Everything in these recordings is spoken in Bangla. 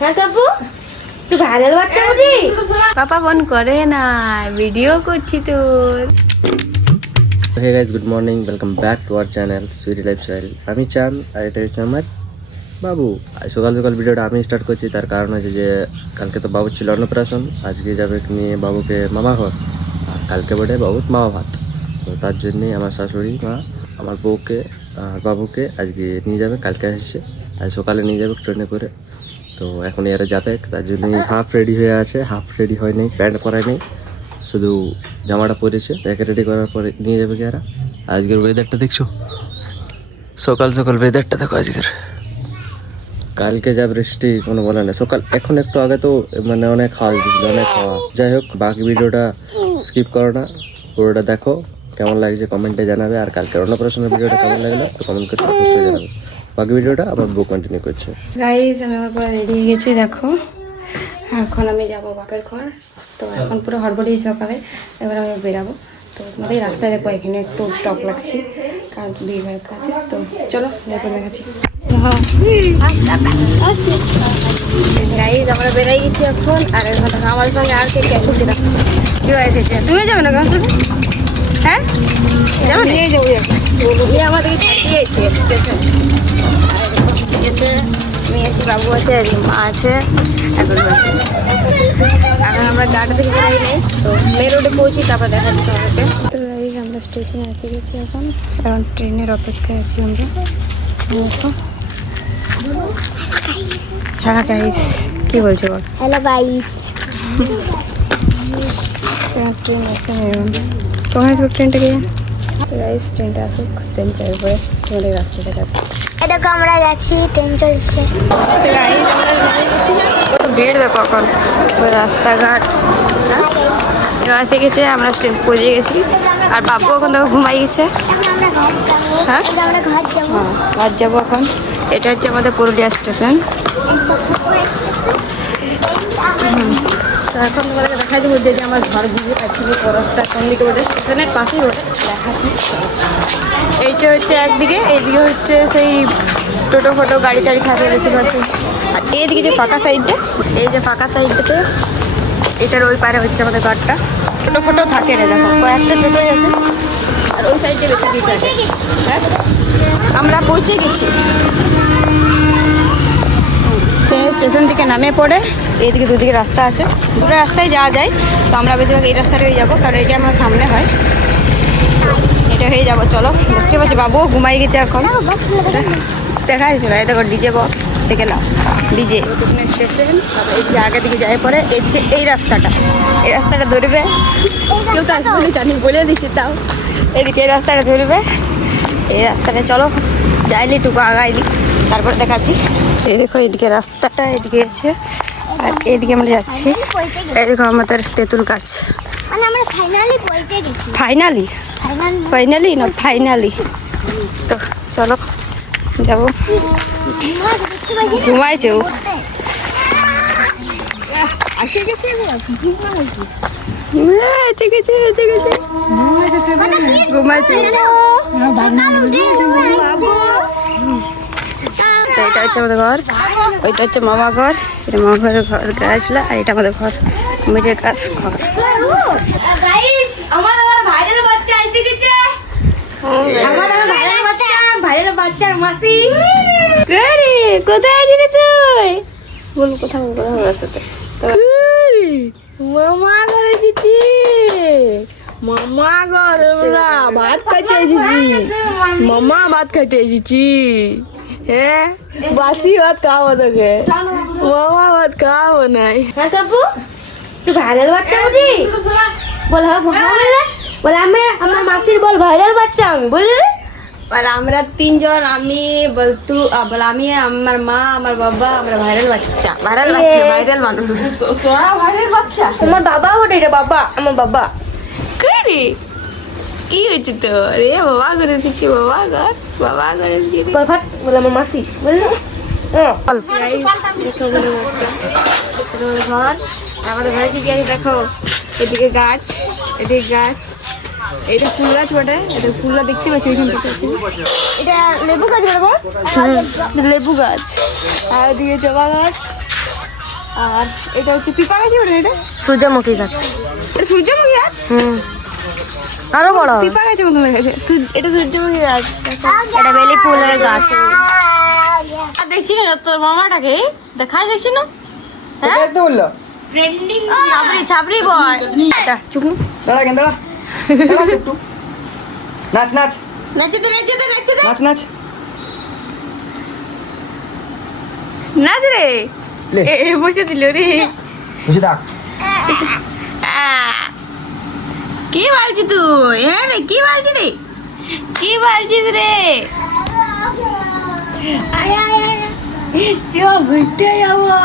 হ্যাঁ কাকু, তুই ভাইরাল বাচ্চা বুঝি? পাপা ফোন করে না, ভিডিও করছি তোর। Hey guys, good morning, welcome back to our channel Sweety lifestyle. আমি চান আর এটা হচ্ছে আমার বাবু। আজ সকাল সকাল ভিডিওটা আমি স্টার্ট করছি, তার কারণ হচ্ছে যে কালকে তো বাবুর ছিল অন্নপ্রাশন, আজকে যাবে নিয়ে বাবুকে মামা ঘর, আর কালকে বটে বাবুর মামা ভাত। তো তার জন্যেই আমার শাশুড়ি মা আমার বউকে আর বাবুকে আজকে নিয়ে যাবে, কালকে আসছে, আজ সকালে নিয়ে যাবে ট্রেনে করে। তো এখন এরা যাবে, তার জন্যই হাফ রেডি হয়ে আছে, হাফ রেডি হয় নাই, প্যান্ট পরায় নেই, শুধু জামাটা পরেছে। একে রেডি করার পরে নিয়ে যাবে এরা। আজকের ওয়েদারটা দেখছো, সকাল সকাল ওয়েদারটা দেখো আজকের। কালকে যা বৃষ্টি কোনো বলে না, সকাল এখন একটু আগে তো মানে অনেক খাওয়া দিয়েছিল, অনেক খাওয়া। যাই হোক, বাকি ভিডিওটা স্কিপ করো না, পুরোটা দেখো, কেমন লাগছে কমেন্টে জানাবে। আর কালকে অন্নপ্রাশনের ভিডিওটা কেমন লাগলো তো কমেন্ট করে অবশ্যই জানাবে। বাকি ভিডিওটা আমার বউ কন্টিনিউ করছে। গাইস, আমি আমার পুরো রেডি হয়ে গেছি, দেখো। এখন আমি যাবো বাপের ঘর। তো এখন পুরো হড়বড়ি সকালে, এবার আমি বেরাবো। তো তোমাদের রাস্তায় দেখবো, এখানে একটু স্টপ লাগছি কারণ বিয়ের কাছে। তো চলো দেখো, দেখাচ্ছি। গাইস, আমরা বেরাই গেছি এখন। আর আমার সঙ্গে আর কে কে এসেছে না, কেউ এসেছে। তুমি যাবে না কেন? হ্যাঁ যাবো, নিয়ে যাবো। আমাদেরকে ছাড়িয়ে দিয়েছে স্টেশন। আমি আছি, বাবু আছে, মা আছে, এখন বসে। এখন আমরা গাড়ি থেকে বেরাই নেই, তো মেন রোডে পৌঁছি, তারপর দেখাচ্ছি তোমাদেরকে। তো গাইস, আমরা স্টেশনে এসে গেছি এখন ট্রেনের অপেক্ষায় আছি আমরা। হ্যাঁ গাইস, কি বলছো বল? হ্যালো গাইস, ট্রেন আসে কখন আসবে ট্রেনটা? গিয়ে গাইস, ট্রেনটা আসুক, দেন চাই পরে তোমাদের রাস্তাটা কাছে। দেখো আমরা যাচ্ছি, ট্রেন চলছে। কত ভিড় দেখো এখন, ওই রাস্তাঘাট। এসে গেছে, আমরা স্টেশন পৌঁছে গেছি। আর বাবু এখন দেখো ঘুমাই গেছে। হ্যাঁ আমরা ঘর যাবো। ঘর যাবো এখন। এটা হচ্ছে আমাদের পুরুলিয়া স্টেশন। তো এখন তোমাদেরকে দেখা দেবো যে আমার ঘর ঘুরে আছে, রাস্তা কোন দিকে ওঠে, স্টেশনের পাশেই ওঠে, দেখাচ্ছি। এইটা হচ্ছে একদিকে, এইদিকে হচ্ছে সেই টোটো ফোটো গাড়ি টাড়ি থাকে বেশিরভাগ। আর এইদিকে যে ফাঁকা সাইডটা, এই যে ফাঁকা সাইডটাতে, এটার ওই পারে হচ্ছে আমাদের ঘরটা। টোটো ফোটো থাকে না, দেখো কয়েকটা টোটোই আছে। আর ওই সাইডে বেশি ভিড় থাকে। হ্যাঁ, আমরা পৌঁছে গেছি। স্টেশন থেকে নামে পড়ে এইদিকে দুদিকে রাস্তা আছে, দুটো রাস্তায় যাওয়া যায়। তো আমরা বেশিরভাগ এই রাস্তাটাই যাবো, কারণ এটা আমার সামনে হয়, এটা হয়ে যাবো। চলো, দেখতে পাচ্ছি বাবুও ঘুমাই গেছে এখন। দেখা যাচ্ছিল, এই দেখো ডিজে বক্স দেখে নাও, ডিজে স্টেশন। এইদিকে আগে দিকে যাই পরে এইদিকে এই রাস্তাটা ধরবে, কেউ তো আসলে জানি বলে দিচ্ছি, তাও এদিকে এই রাস্তাটা ধরবে। এই রাস্তাটা চলো যাইলি, টুকু আগাইলি, তারপর দেখাচ্ছি। এই দেখো এইদিকে রাস্তাটা, এদিকে আছে, আর এইদিকে আমরা যাচ্ছি। এই দেখো আমাদের তেঁতুল গাছ। মানে আমরা ফাইনালি পৌঁছে গেছি। ফাইনালি না ফাইনালি। তো চলো যাবো। ঘুমাইছে ও, ঘুমাইছে। তো এটা হচ্ছে আমাদের ঘর, ওইটা হচ্ছে মামা ঘর। এটা মামা ঘরের ঘর আসলে, আর এটা আমাদের ঘর, মিডিয়ার কাজ ঘর। কোথায় আছিস তুই? বল কোথাও সাথে মামা ঘরে দিচ্ছি, মামা ঘর ভাত খাইতে এসেছি, মামা ভাত খাইতে এসেছি। হ্যাঁ, বাসি ভাত খাওয়া তোকে, মামা ভাত খাওয়াবো নাই। হ্যাঁ কাকু, তুই ভাইরাল বাচ্চা বুঝি? বলে বলে আমি আমার মাসির বল ভাইরাল বাচ্চা আমি বলি। আর আমরা তিনজন, আমি বলতু, আমি, আমার মা, আমার বাবা, আমরা ভাইরাল বাচ্চা, ভাইরাল মানুষ। তোরা ভাইরাল বাচ্চা? আমার বাবা ওটা, এটা বাবা, আমার বাবা। রে কি হয়েছে তোর? রে বাবা করে দিচ্ছি, বাবা করে দিচ্ছি। বলে আমার মাসি বললি। ঘর, আমাদের ঘরে কি আছে দেখো, এদিকে গাছ, এদিকে গাছ, এটা ফুল গাছ বটে, এটা ফুলটা দেখতে পাচ্ছি ওইখান থেকে। এটা লেবু গাছ বলবো, লেবু গাছ, আর এদিকে জবা গাছ, আর এটা হচ্ছে পিপা গাছ ওটা, এটা সূর্যমুখী গাছ। এটা সূর্যমুখী গাছ। আরো বড় হবে। পিপা গাছের মতো গেছে, এটা সূর্যমুখী গাছ। এটা বেলি ফুলের গাছ। আর দেখছি না তোর মামাটাকে দেখা দেখছি না, হ্যাঁ বললো ছাপড়ি ছাপড়ি বয়। চুপ দাঁড়া কেন দাঁড়া নাচ নাচ নেচে দে নেচে দে নেচে দে নাচ নাচ নাচ রে। লে। এ বসে দিল রে। বুঝে থাক কি বলছি তুই? হ্যাঁ রে কি বলছি রে, কি বলছিস রে? চ ঘুরতে যাবো।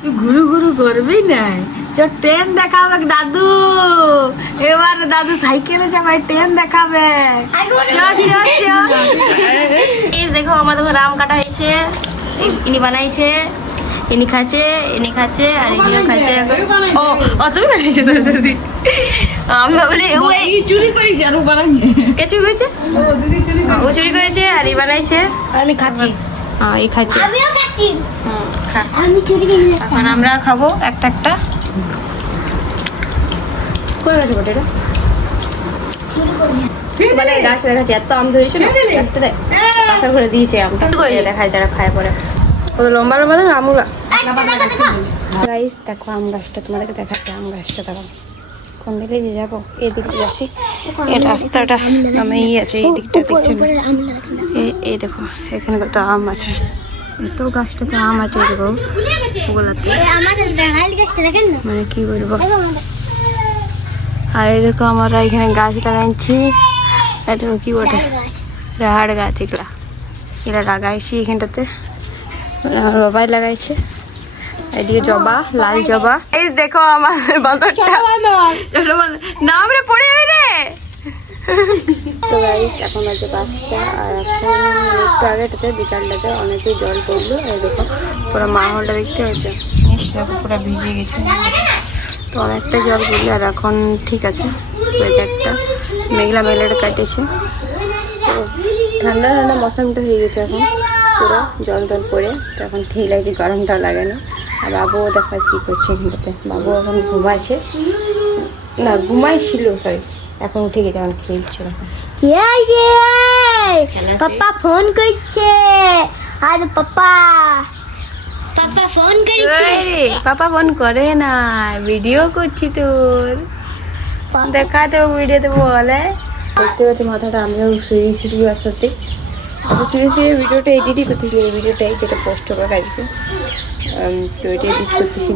তুই ঘুরু ঘুরু করবি না, চ ট্রেন দেখাবে দাদু। এবার দাদু সাইকেলে যাবে, ট্রেন দেখাবে। চ চ চ। এই দেখো আমার দেখো রাম কাটা হয়েছে, ইনি বানাইছে, ইনি খাচ্ছে, ইনি খাচ্ছে, আর ইনিও খাচ্ছে। ও ও তুমি বানাইছো তো দিদি? আমি ভাবলি ওই চুরি করেছে আর ও বানাইছে। কে চুরি করেছে? ও চুরি করেছে আর ই বানাইছে আর আমি খাচ্ছি। হ্যাঁ এই খাচ্ছে, আমিও খাচ্ছি। খা। আমি চুরি করি না। এখন আমরা খাবো একটা একটা। কই গেছে বটে এটা? মানে গাছ দেখাচ্ছে, এত আম ধরেছে না, চারটে দেয় পাকা করে দিয়েছে আমটা। দেখায় তারা খায় পরে কত লম্বা লম্বা দেখো আমগুলা। গাইস দেখো আম গাছটা তোমাদেরকে দেখাচ্ছে, আম গাছটা দেখো। কোন দিকে যে যাবো? এদিকে যাচ্ছি, এই রাস্তাটা আমি এই আছে এই দিকটা দেখছেন। এই দেখো এখানে কত আম আছে, এত গাছটাতে আম আছে দেখো ওগুলাতে, আমাদের জানাইল গাছটা দেখেন না। মানে কি বলবো। আর এই দেখো আমরা এখানে গাছ লাগাইছি, এই দেখো কি বটে রাহাড় গাছ, এগুলা এগুলা লাগাইছি এখানটাতে, আমার বাবাই লাগাইছে। এদিকে জবা, লাল জবা। এই দেখো আমার বাঁদরটা নাম রে পড়ে যাবি রে। তো গাইস এখন আছে 5টা, আর এখন একটু আগেটাতে বিকালটাতে অনেকেই জল পড়লো। এই দেখো পুরো মাহলটা দেখতে হয়েছে, নিশ্চয় পুরো ভিজে গেছে। তো অনেকটা জল পড়লো, আর এখন ঠিক আছে ওয়েদারটা, মেঘলা মেঘলাটা কাটেছে। তো ঠান্ডা ঠান্ডা মৌসুমটা হয়ে গেছে এখন, পুরো জল টল পড়ে। তো এখন ঠিক লাগে, গরমটা লাগে না। আর বাবুও দেখা কী করছে এখানটাতে, বাবু এখন ঘুমাচ্ছে, না ঘুমাইছিল সরি, এখন উঠে গেছে, এখন খেলছে। দেখো পাপা ফোন করছে, আর পাপা ফোন করেছে। পাপা ফোন করে না, ভিডিও করছি তোর, দেখা তো ভিডিওতে বলে। দেখতে পাচ্ছি মাথাটা আমিও শুয়ে শুরু আসতে, শুয়ে শুয়ে ভিডিওটা এডিটই করতেছি, এই ভিডিওটাই যেটা পোস্ট হবে আজকে। তো এটা এডিট করতেছি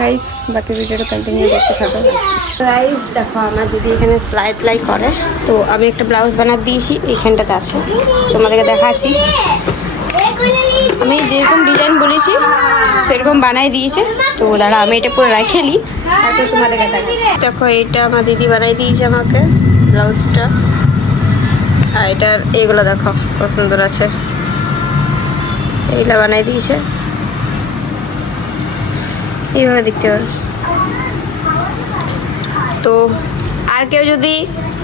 গাইস, বাকি ভিডিওটা কন্টিনিউ দেখতে থাকো। গাইস দেখো আমার দিদি এখানে সেলাই টেলাই করে, তো আমি একটা ব্লাউজ বানাতে দিয়েছি, এইখানটাতে আছে, তোমাদেরকে দেখাচ্ছি। আমি যেরকম ডিজাইন বলেছি সেরকম বানাই দিয়েছে। তো দাঁড়া আমি এটা পুরো রেখে নিই, তারপর তোমাদেরকে দেখাচ্ছি। দেখো এটা আমার দিদি বানাই দিয়েছে আমাকে ব্লাউজটা, আর এটার এগুলো দেখো কত সুন্দর আছে, এইগুলো বানাই দিয়েছে, এইভাবে দেখতে পারো। তো আর কেউ যদি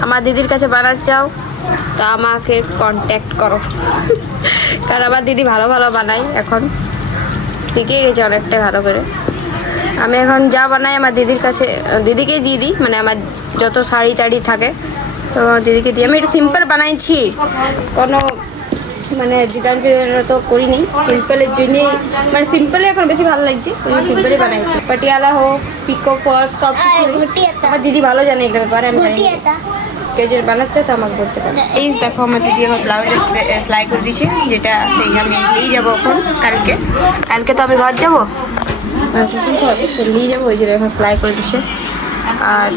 আমার দিদির কাছে বানাতে চাও তো আমাকে কন্ট্যাক্ট করো, কারণ আমার দিদি ভালো ভালো বানায়, এখন শিখে গেছে অনেকটা ভালো করে। আমি এখন যা বানাই আমার দিদির কাছে, দিদিকেই দিয়ে দিই, মানে আমার যত শাড়ি টাড়ি থাকে তো আমার দিদিকে দিই। আমি এটা সিম্পল বানাইছি, কোনো মানে ডিজাইন ফিজাইন তো করিনি, সিম্পলের জন্যই, মানে সিম্পলে এখন বেশি ভালো লাগছে, ওই সিম্পলই বানাইছি। পাটিয়ালা হোক, পিকো ফলস সব কিছু আমার দিদি ভালো জানে এগুলো ব্যাপারে, আমি জানি না। কেউ যদি বানাচ্ছে তো আমাকে বলতে পারে। এই দেখো আমার দিদি আমার ব্লাউজে সেলাই করে দিয়েছে, যেটা সেই আমি নিয়ে যাবো এখন কালকে। কালকে তো আমি ঘর যাবো, তো নিয়ে যাবো, ওই জন্য এখন সেলাই করে দিচ্ছে। আর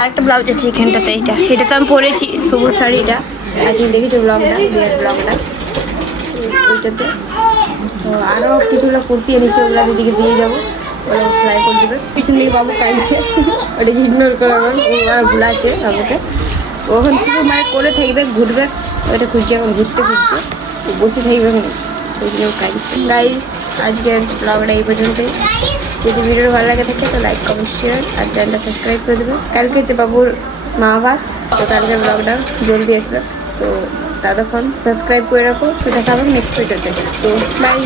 আরেকটা ব্লাউজ আছে এখানটাতে, এটা তো আমি পরেছি সবুজ শাড়িটা, আজকে দেখেছি ব্লগটা, বিয়ের ব্লগটা ওইটাতে। তো আরও কিছুগুলো কুর্তি এনেছি, ওগুলো দিদিকে দিয়ে যাবো, ওগুলো সেলাই করে দেবে। পিছন দিকে বাবু কাঁদছে, ওটাকে ইগনোর করে ও আর ভুলাচ্ছে বাবুকে, ওখান শুধু মানে করে থাকবে, ঘুরবে, ওটা খুঁজছে, এখন ঘুরতে ঘুরতে বসে থাকবে, ওই জন্য কাঁদছে। গাইস আজকের ব্লগটা এই পর্যন্তই। যদি ভিডিও ভালো লাগে থাকে তো লাইক কমেন্ট শেয়ার আর চ্যানেলটা সাবস্ক্রাইব করে দেবে। কালকে হচ্ছে বাবুর মা ভাত, তো কালকের ব্লগটা জলদি আসবে, তো ততক্ষণ সাবস্ক্রাইব করে রাখো। তো দেখা হবে নেক্সট ভিডিওতে, তো বাই।